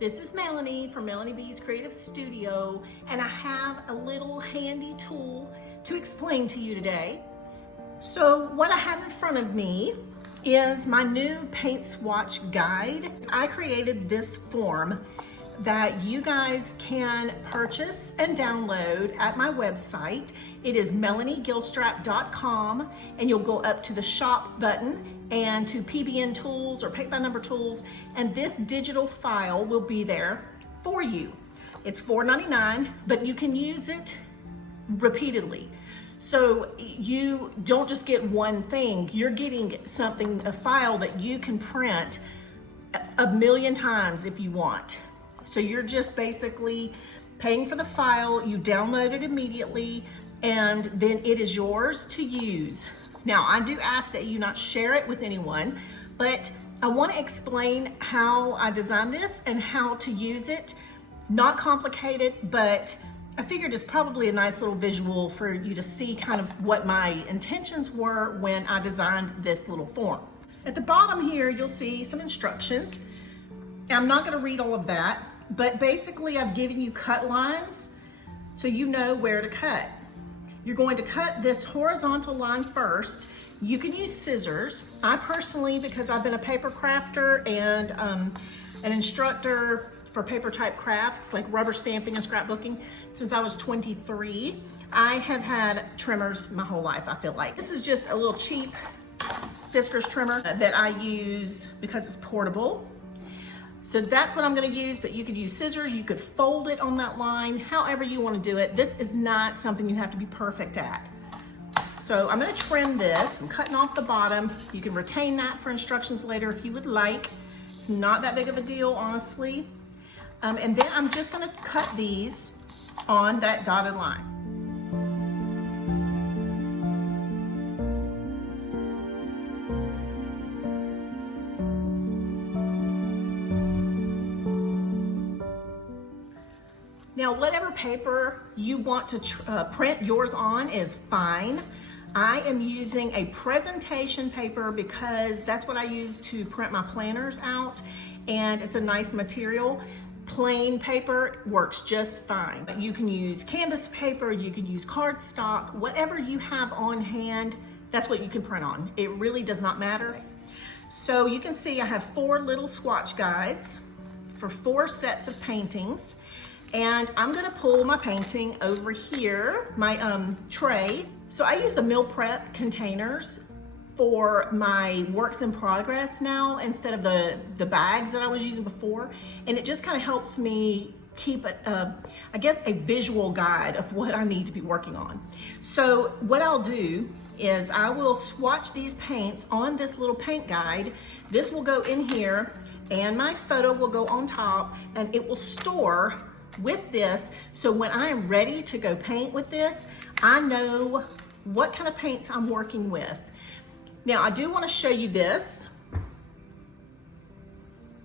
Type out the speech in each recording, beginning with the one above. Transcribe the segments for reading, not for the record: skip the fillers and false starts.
This is Melanie from Melanie B's Creative Studio, and I have a little handy tool to explain to you today. So what I have in front of me is my new paint swatch guide. I created this form that you guys can purchase and download at my website. It is melaniegilstrap.com, and you'll go up to the shop button and to PBN tools or paint by number tools, and this digital file will be there for you. It's $4.99, but you can use it repeatedly. So you don't just get one thing, you're getting something, a file that you can print a million times if you want. So you're just basically paying for the file, you download it immediately, and then it is yours to use. Now, I do ask that you not share it with anyone, but I want to explain how I designed this and how to use it. Not complicated, but I figured it's probably a nice little visual for you to see kind of what my intentions were when I designed this little form. At the bottom here, you'll see some instructions. I'm not going to read all of that, but basically I've given you cut lines so you know where to cut. You're going to cut this horizontal line first. You can use scissors. I personally, because I've been a paper crafter and an instructor for paper type crafts like rubber stamping and scrapbooking since I was 23, I have had trimmers my whole life, I feel like. This is just a little cheap Fiskars trimmer that I use because it's portable. So that's what I'm going to use, but you could use scissors, you could fold it on that line, however you want to do it. This is not something you have to be perfect at. So I'm going to trim this. I'm cutting off the bottom. You can retain that for instructions later if you would like. It's not that big of a deal, honestly. And then I'm just going to cut these on that dotted line. Now, whatever paper you want to print yours on is fine. I am using a presentation paper because that's what I use to print my planners out, and it's a nice material. Plain paper works just fine. You can use canvas paper, you can use cardstock, whatever you have on hand, that's what you can print on. It really does not matter. So you can see I have 4 little swatch guides for 4 sets of paintings. And I'm gonna pull my painting over here, my tray. So I use the meal prep containers for my works in progress now instead of the bags that I was using before. And it just kind of helps me keep I guess a visual guide of what I need to be working on. So what I'll do is I will swatch these paints on this little paint guide. This will go in here and my photo will go on top, and it will store with this, so when I am ready to go paint with this, I know what kind of paints I'm working with. Now, I do want to show you this.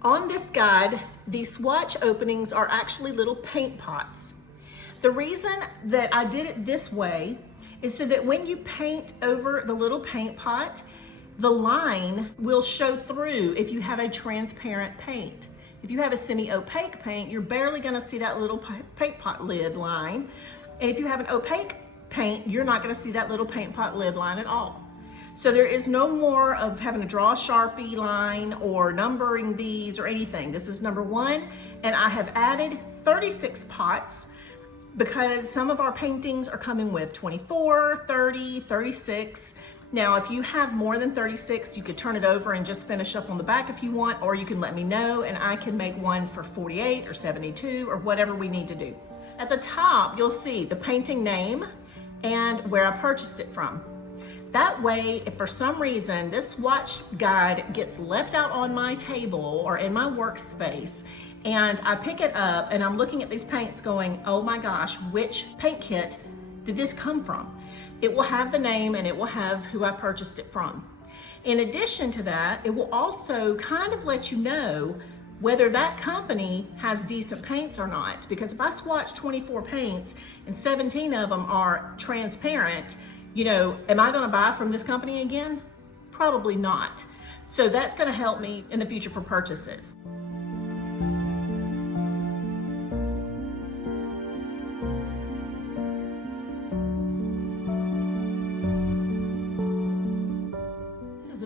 On this guide, the swatch openings are actually little paint pots. The reason that I did it this way is so that when you paint over the little paint pot, the line will show through if you have a transparent paint. If you have a semi-opaque paint, you're barely gonna see that little paint pot lid line. And if you have an opaque paint, you're not gonna see that little paint pot lid line at all. So there is no more of having to draw a Sharpie line or numbering these or anything. This is number 1, and I have added 36 pots because some of our paintings are coming with 24, 30, 36. Now, if you have more than 36, you could turn it over and just finish up on the back if you want, or you can let me know and I can make one for 48 or 72 or whatever we need to do. At the top, you'll see the painting name and where I purchased it from. That way, if for some reason this swatch guide gets left out on my table or in my workspace, and I pick it up and I'm looking at these paints going, oh my gosh, which paint kit did this come from? It will have the name and it will have who I purchased it from. In addition to that, it will also kind of let you know whether that company has decent paints or not. Because if I swatch 24 paints and 17 of them are transparent, you know, am I gonna buy from this company again? Probably not. So that's gonna help me in the future for purchases.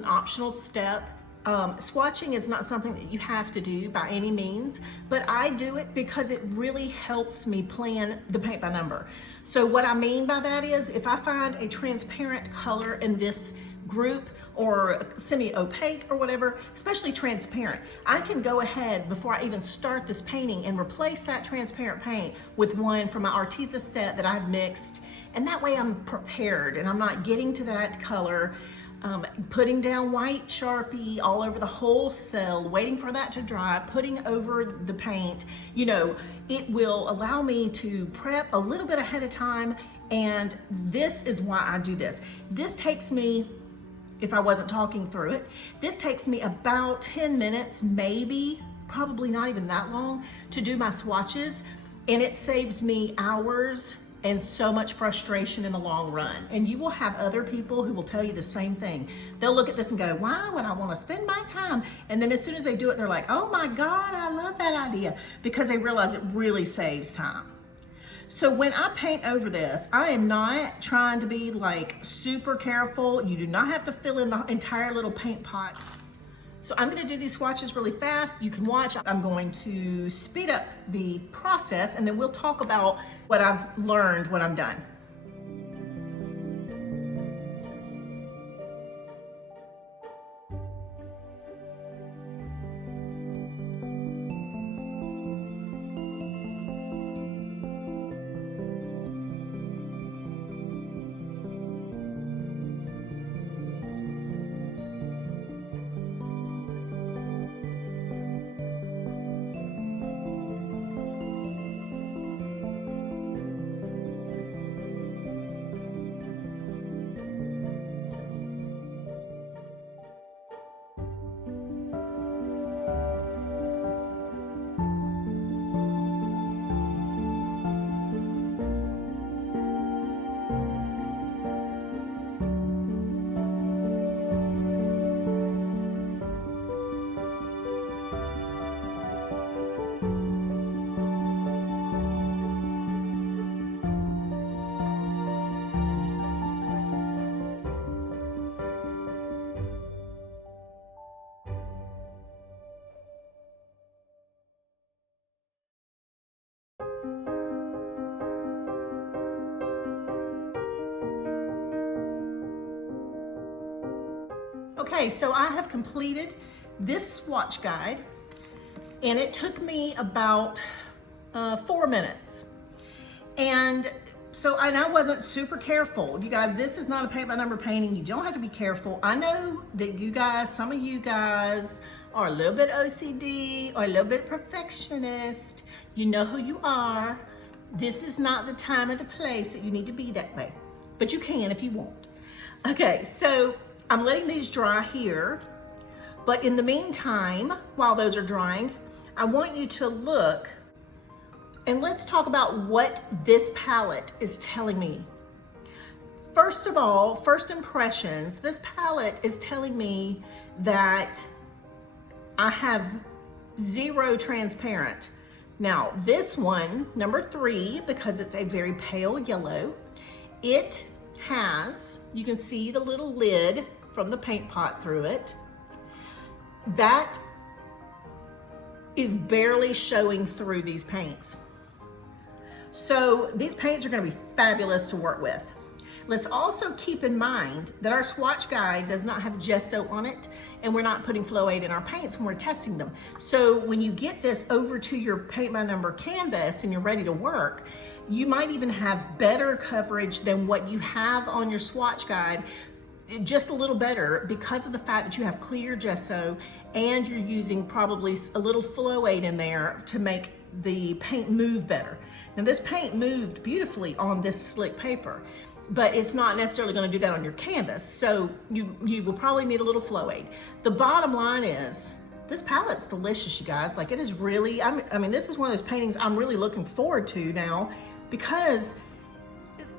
optional step. Swatching is not something that you have to do by any means, but I do it because it really helps me plan the paint by number. So what I mean by that is if I find a transparent color in this group or semi-opaque or whatever, especially transparent, I can go ahead before I even start this painting and replace that transparent paint with one from my Arteza set that I've mixed, and that way I'm prepared and I'm not getting to that color, putting down white Sharpie all over the whole cell, waiting for that to dry, putting over the paint. You know, it will allow me to prep a little bit ahead of time, and this is why I do this. This takes me, if I wasn't talking through it, this takes me about 10 minutes, maybe, probably not even that long, to do my swatches, and it saves me hours and so much frustration in the long run. And you will have other people who will tell you the same thing. They'll look at this and go, why would I want to spend my time? And then as soon as they do it, they're like, oh my God, I love that idea, because they realize it really saves time. So when I paint over this, I am not trying to be like super careful. You do not have to fill in the entire little paint pot. So I'm gonna do these swatches really fast. You can watch. I'm going to speed up the process, and then we'll talk about what I've learned when I'm done. Okay, so I have completed this swatch guide, and it took me about 4 minutes. And I wasn't super careful. You guys, this is not a paint by number painting. You don't have to be careful. I know that you guys, some of you guys are a little bit OCD or a little bit perfectionist. You know who you are. This is not the time or the place that you need to be that way, but you can if you want. Okay, so I'm letting these dry here, but in the meantime, while those are drying, I want you to look, and let's talk about what this palette is telling me. First of all, first impressions, this palette is telling me that I have 0 transparent. Now, this one, number 3, because it's a very pale yellow, it has, you can see the little lid from the paint pot through it. That is barely showing through these paints. So these paints are going to be fabulous to work with. Let's also keep in mind that our swatch guide does not have gesso on it, and we're not putting flow aid in our paints when we're testing them. So when you get this over to your paint by number canvas and you're ready to work, you might even have better coverage than what you have on your swatch guide, just a little better, because of the fact that you have clear gesso and you're using probably a little flow aid in there to make the paint move better. Now this paint moved beautifully on this slick paper, but it's not necessarily going to do that on your canvas. So you will probably need a little flow aid. The bottom line is, this palette's delicious, you guys. Like, it is really, I mean, this is one of those paintings I'm really looking forward to now, because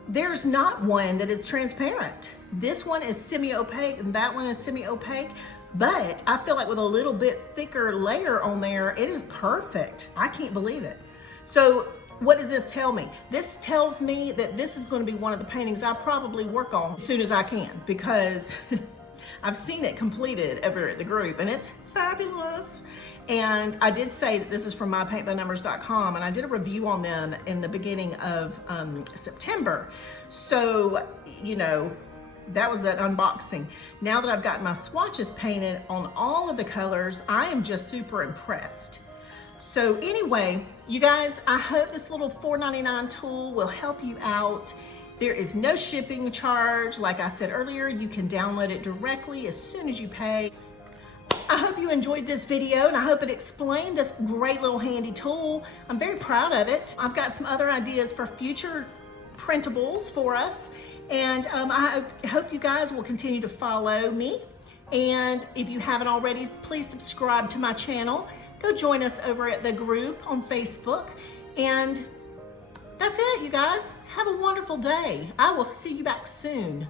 there's not one that is transparent. This one is semi-opaque and that one is semi-opaque, but I feel like with a little bit thicker layer on there, it is perfect. I can't believe it. So what does this tell me? This tells me that this is going to be one of the paintings I probably work on as soon as I can, because I've seen it completed over at the group, and it's fabulous. And I did say that this is from mypaintbynumbers.com, and I did a review on them in the beginning of September. So, you know, that was an unboxing. Now that I've gotten my swatches painted on all of the colors, I am just super impressed. So anyway, you guys, I hope this little $4.99 tool will help you out. There is no shipping charge. Like I said earlier, you can download it directly as soon as you pay. I hope you enjoyed this video, and I hope it explained this great little handy tool. I'm very proud of it. I've got some other ideas for future printables for us, and I hope you guys will continue to follow me. And if you haven't already, please subscribe to my channel. Go join us over at the group on Facebook. And that's it, you guys. Have a wonderful day. I will see you back soon.